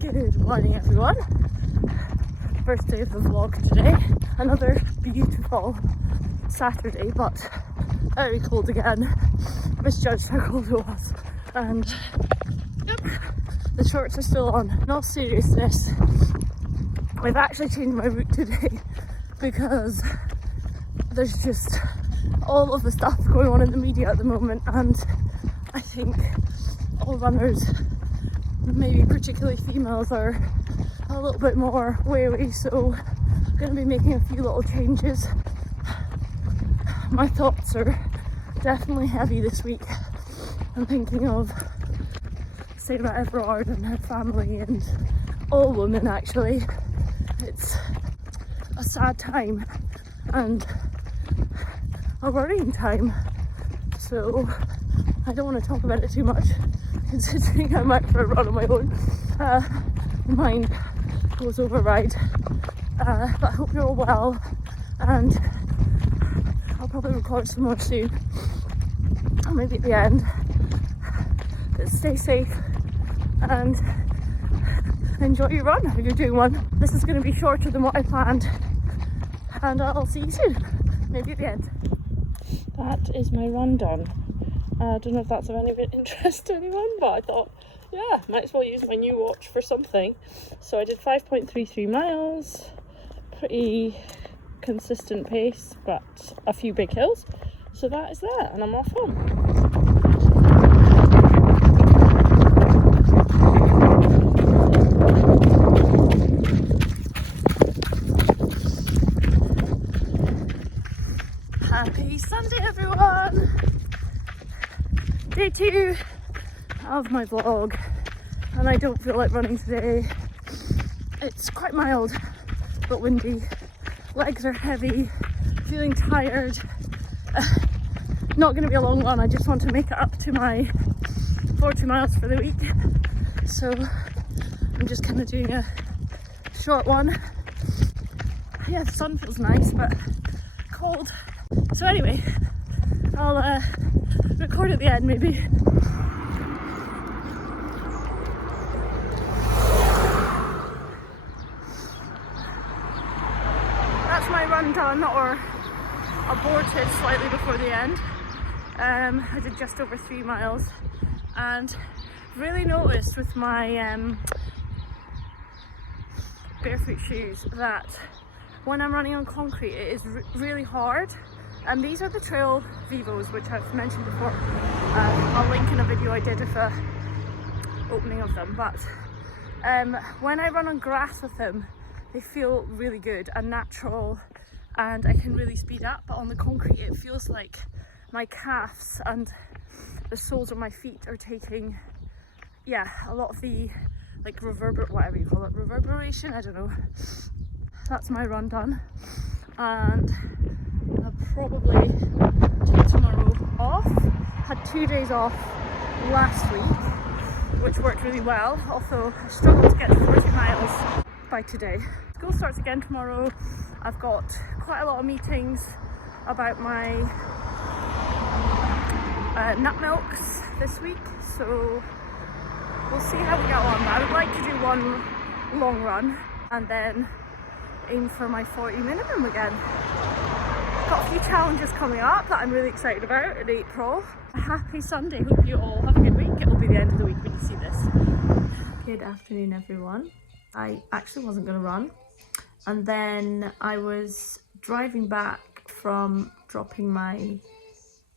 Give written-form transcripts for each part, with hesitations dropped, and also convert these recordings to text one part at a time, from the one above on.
Good morning everyone. First day of the vlog today. Another beautiful Saturday, but very cold again. Misjudged how cold it was. And yep, the shorts are still on. In all seriousness, I've actually changed my route today because there's just all of the stuff going on in the media at the moment, and I think all runners, maybe particularly females, are a little bit more wary, so I'm going to be making a few little changes. My thoughts are definitely heavy this week. I'm thinking of Sarah Everard and her family, and all women actually. It's a sad time and a worrying time, so I don't want to talk about it too much, considering I'm out for a run on my own. Mind goes override, but I hope you're all well, and I'll probably record some more soon, or maybe at the end. But stay safe and enjoy your run if you're doing one. This is going to be shorter than what I planned, and I'll see you soon, maybe at the end. That is my run done. I don't know if that's of any bit interest to anyone, but I thought, yeah, might as well use my new watch for something. So I did 5.33 miles, pretty consistent pace, but a few big hills. So that is that, and I'm off home. Happy Sunday everyone! Day 2 of my vlog, and I don't feel like running today. It's quite mild but windy, legs are heavy, feeling tired. Not going to be a long run, I just want to make it up to my 40 miles for the week, so I'm just kind of doing a short one. Yeah, the sun feels nice but cold. So anyway, I'll record at the end maybe. That's my run done, or aborted slightly before the end. I did just over 3 miles, and really noticed with my barefoot shoes that when I'm running on concrete it is really hard. And these are the Trail Vivos, which I've mentioned before. I'll link in a video I did of the opening of them, but when I run on grass with them, they feel really good and natural, and I can really speed up. But on the concrete it feels like my calves and the soles of my feet are taking, yeah, a lot of the like whatever you call it, reverberation, I don't know. That's my run done, and I'll probably take tomorrow off. Had 2 days off last week, which worked really well, although I struggled to get to 40 miles by today. School starts again tomorrow. I've got quite a lot of meetings about my nut milks this week, so we'll see how we get on. But I would like to do one long run and then aim for my 40 minimum again. Got a few challenges coming up that I'm really excited about in April. A happy Sunday, hope you all have a good week. It will be the end of the week when you see this. Good afternoon everyone. I actually wasn't going to run, and then I was driving back from dropping my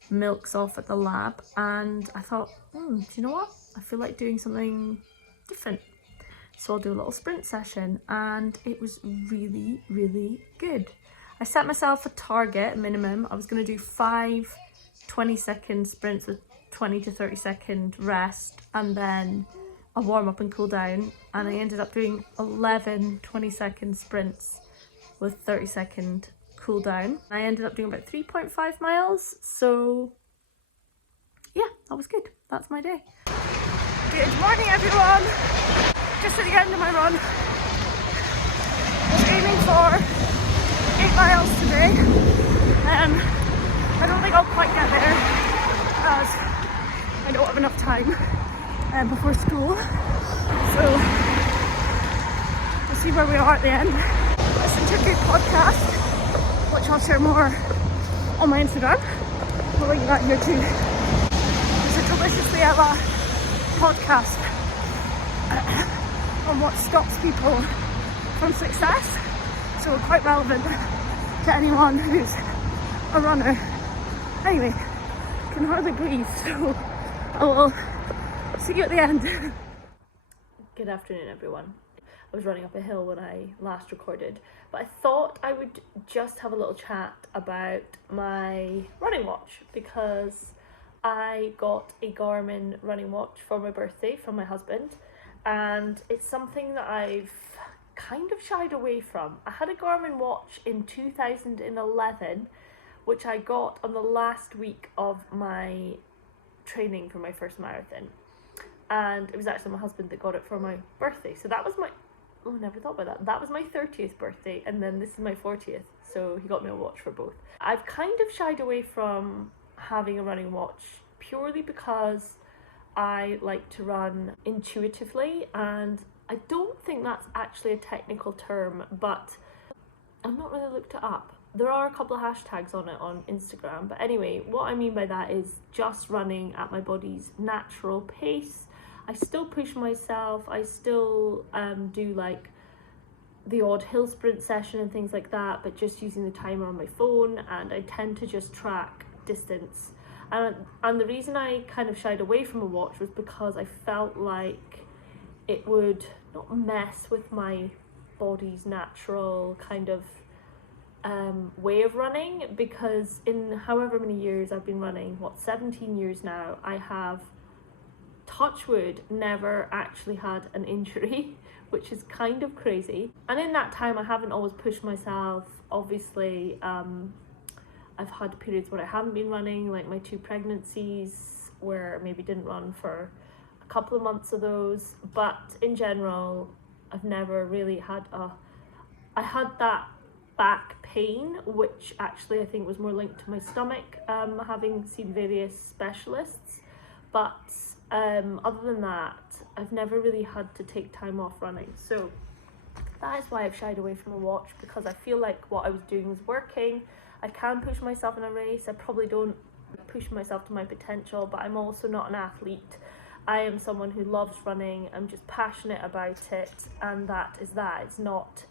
milks off at the lab, and I thought, do you know what? I feel like doing something different. So I'll do a little sprint session, and it was really, really good. I set myself a target, minimum. I was going to do 5 20-second sprints with 20 to 30 second rest, and then a warm up and cool down. And I ended up doing 11 20-second sprints with 30-second cool down. I ended up doing about 3.5 miles. So yeah, that was good. That's my day. Good morning everyone. Just at the end of my run. I was aiming for 8 miles today. I don't think I'll quite get there as I don't have enough time before school. So see where we are at the end. Listen to a good podcast, which I'll share more on my Instagram. I'll link that here too. It's a Deliciously Ella podcast on what stops people from success. So quite relevant to anyone who's a runner. Anyway, I can hardly breathe, so I will see you at the end. Good afternoon, everyone. I was running up a hill when I last recorded, but I thought I would just have a little chat about my running watch because I got a Garmin running watch for my birthday from my husband, and it's something that I've kind of shied away from. I had a Garmin watch in 2011, which I got on the last week of my training for my first marathon, and it was actually my husband that got it for my birthday. So that was my, oh, never thought about that. That was my 30th birthday, and then this is my 40th. So he got me a watch for both. I've kind of shied away from having a running watch purely because I like to run intuitively, and I don't think that's actually a technical term, but I've not really looked it up. There are a couple of hashtags on it on Instagram, but anyway, what I mean by that is just running at my body's natural pace. I still push myself, I still do like the odd hill sprint session and things like that, but just using the timer on my phone, and I tend to just track distance. And the reason I kind of shied away from a watch was because I felt like it would not mess with my body's natural kind of way of running, because in however many years I've been running, 17 years now, I have, touch wood, never actually had an injury, which is kind of crazy. And in that time I haven't always pushed myself. Obviously I've had periods where I haven't been running, like my 2 pregnancies where I maybe didn't run for a couple of months of those, but in general I've never really had I had that back pain, which actually I think was more linked to my stomach, having seen various specialists, but other than that I've never really had to take time off running. So that is why I've shied away from a watch, because I feel like what I was doing was working. I can push myself in a race. I probably don't push myself to my potential, but I'm also not an athlete. I am someone who loves running. I'm just passionate about it, and that is that. It's not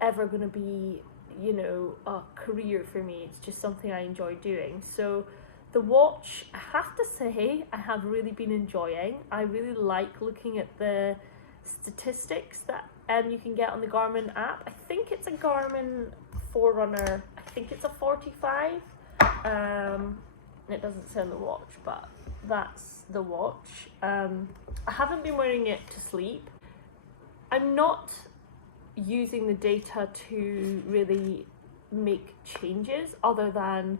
ever going to be, you know, a career for me. It's just something I enjoy doing. So the watch, I have to say, I have really been enjoying. I really like looking at the statistics that you can get on the Garmin app. I think it's a Garmin Forerunner. I think it's a 45. It doesn't say on the watch, but that's the watch. I haven't been wearing it to sleep. I'm not using the data to really make changes, other than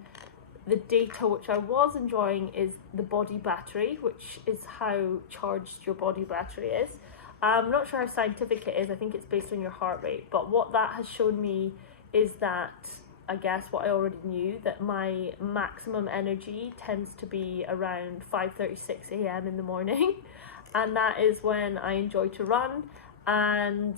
the data which I was enjoying is the body battery, which is how charged your body battery is. I'm not sure how scientific it is. I think it's based on your heart rate, but what that has shown me is that, I guess what I already knew, that my maximum energy tends to be around 5:36 a.m. in the morning, and that is when I enjoy to run, and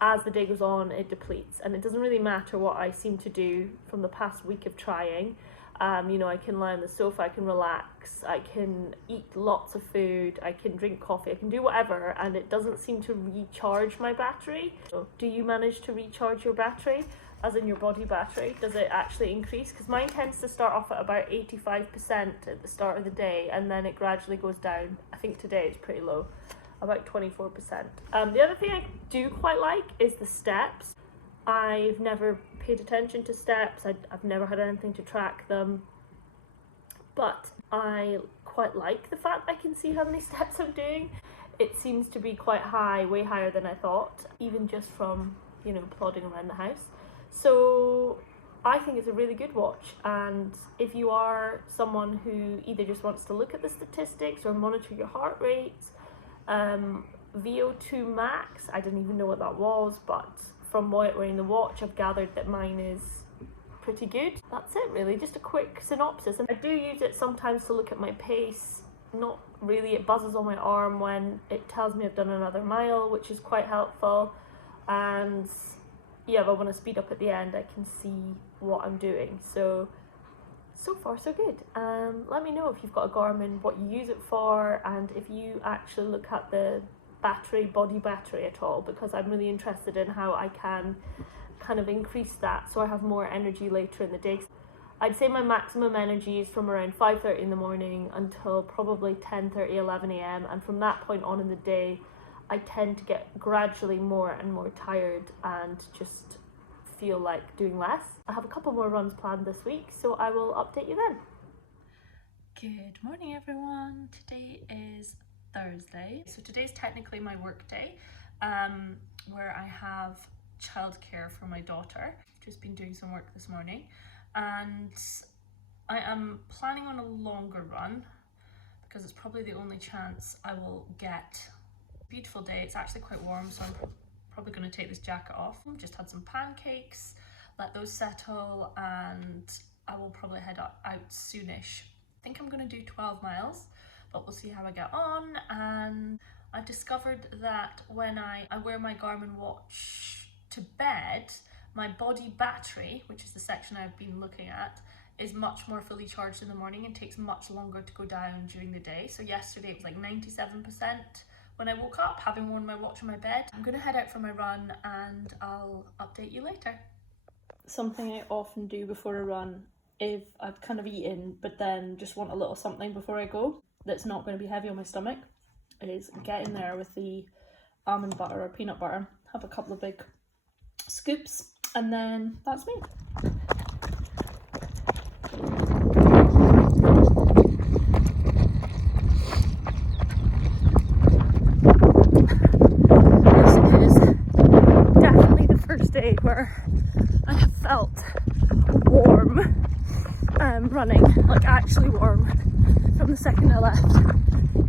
as the day goes on it depletes, and it doesn't really matter what I seem to do from the past week of trying. You know, I can lie on the sofa, I can relax, I can eat lots of food, I can drink coffee, I can do whatever, and it doesn't seem to recharge my battery. So, do you manage to recharge your battery, as in your body battery? Does it actually increase? Because mine tends to start off at about 85% at the start of the day, and then it gradually goes down. I think today it's pretty low, about 24%. The other thing I do quite like is the steps. I've never paid attention to steps. I've never had anything to track them, but I quite like the fact that I can see how many steps I'm doing. It seems to be quite high, way higher than I thought, even just from, you know, plodding around the house. So I think it's a really good watch, and if you are someone who either just wants to look at the statistics or monitor your heart rate, VO2 max, I didn't even know what that was, but from wearing the watch I've gathered that mine is pretty good. That's it really, just a quick synopsis. And I do use it sometimes to look at my pace. Not really, it buzzes on my arm when it tells me I've done another mile, which is quite helpful. and yeah, if I want to speed up at the end, I can see what I'm doing. So far so good. Let me know if you've got a Garmin, what you use it for, and if you actually look at the body battery at all, because I'm really interested in how I can kind of increase that so I have more energy later in the day. I'd say my maximum energy is from around 5:30 in the morning until probably 10:30, 11 a.m. and from that point on in the day I tend to get gradually more and more tired and just feel like doing less. I have a couple more runs planned this week, so I will update you then. Good morning everyone. Today is Thursday, so today's technically my work day, where I have childcare for my daughter. Just been doing some work this morning, and I am planning on a longer run because it's probably the only chance I will get. Beautiful day. It's actually quite warm, so I'm probably going to take this jacket off. Just had some pancakes, let those settle, and I will probably head out soonish. I think I'm going to do 12 miles, but we'll see how I get on. And I've discovered that when I wear my Garmin watch to bed, my body battery, which is the section I've been looking at, is much more fully charged in the morning and takes much longer to go down during the day. So yesterday it was like 97% when I woke up, having worn my watch on my bed. I'm gonna head out for my run and I'll update you later. Something I often do before a run, if I've kind of eaten but then just want a little something before I go that's not going to be heavy on my stomach, is get in there with the almond butter or peanut butter, have a couple of big scoops, and then that's me. Day where I have felt warm running, like actually warm, from the second I left,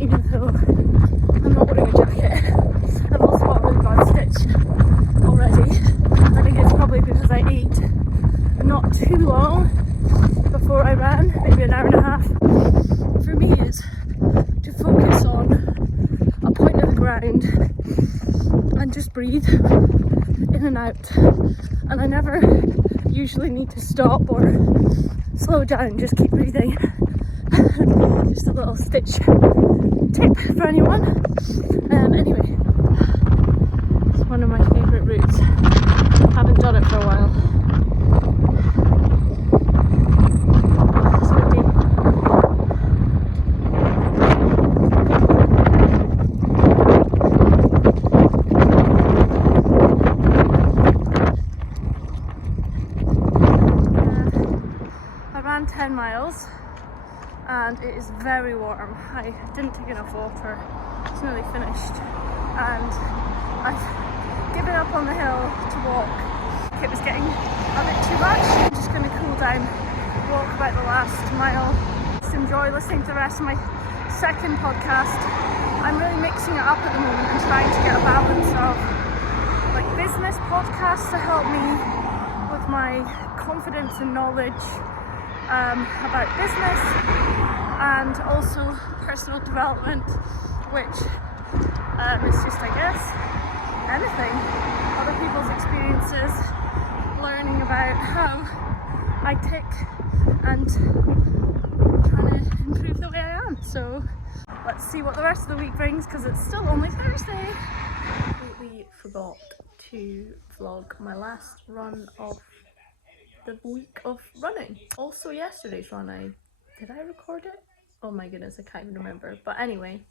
even though I'm not wearing a jacket. I've also got a really bad stitch already. I think it's probably because I ate not too long before I ran, maybe an hour and a half. For me is to focus on a point of the ground and just breathe in and out, and I never usually need to stop or slow down, just keep breathing. Just a little stitch tip for anyone. Anyway, it's one of my favourite routes. Haven't done it for a while. It's windy. I ran 10 miles and it is very warm. I didn't take enough water. It's nearly finished and I've given up on the hill to walk. It was getting a bit too much. I'm just going to cool down, walk about the last mile. Just enjoy listening to the rest of my second podcast. I'm really mixing it up at the moment and trying to get a balance of like business podcasts to help me with my confidence and knowledge about business, and also personal development, which is just, I guess, anything, other people's experiences, learning about how I tick and trying to improve the way I am. So let's see what the rest of the week brings, because it's still only Thursday. I completely forgot to vlog my last run of the week of running. Also yesterday's run, did I record it? Oh my goodness, I can't even remember. But anyway,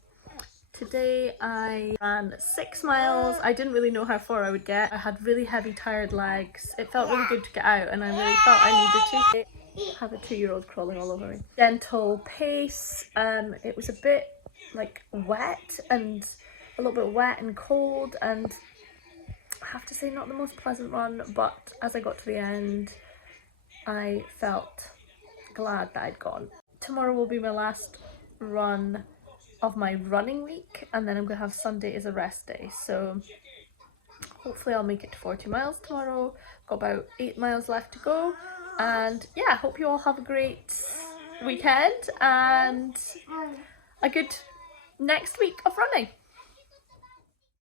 today I ran 6 miles. I didn't really know how far I would get. I had really heavy tired legs. It felt really good to get out and I really felt I needed to. I have a 2-year-old crawling all over me. Gentle pace. It was a bit like wet and a little bit wet and cold, and I have to say not the most pleasant run, but as I got to the end I felt glad that I'd gone. Tomorrow will be my last run of my running week, and then I'm going to have Sunday as a rest day, so hopefully I'll make it to 40 miles tomorrow. Got about 8 miles left to go, and yeah, hope you all have a great weekend and a good next week of running.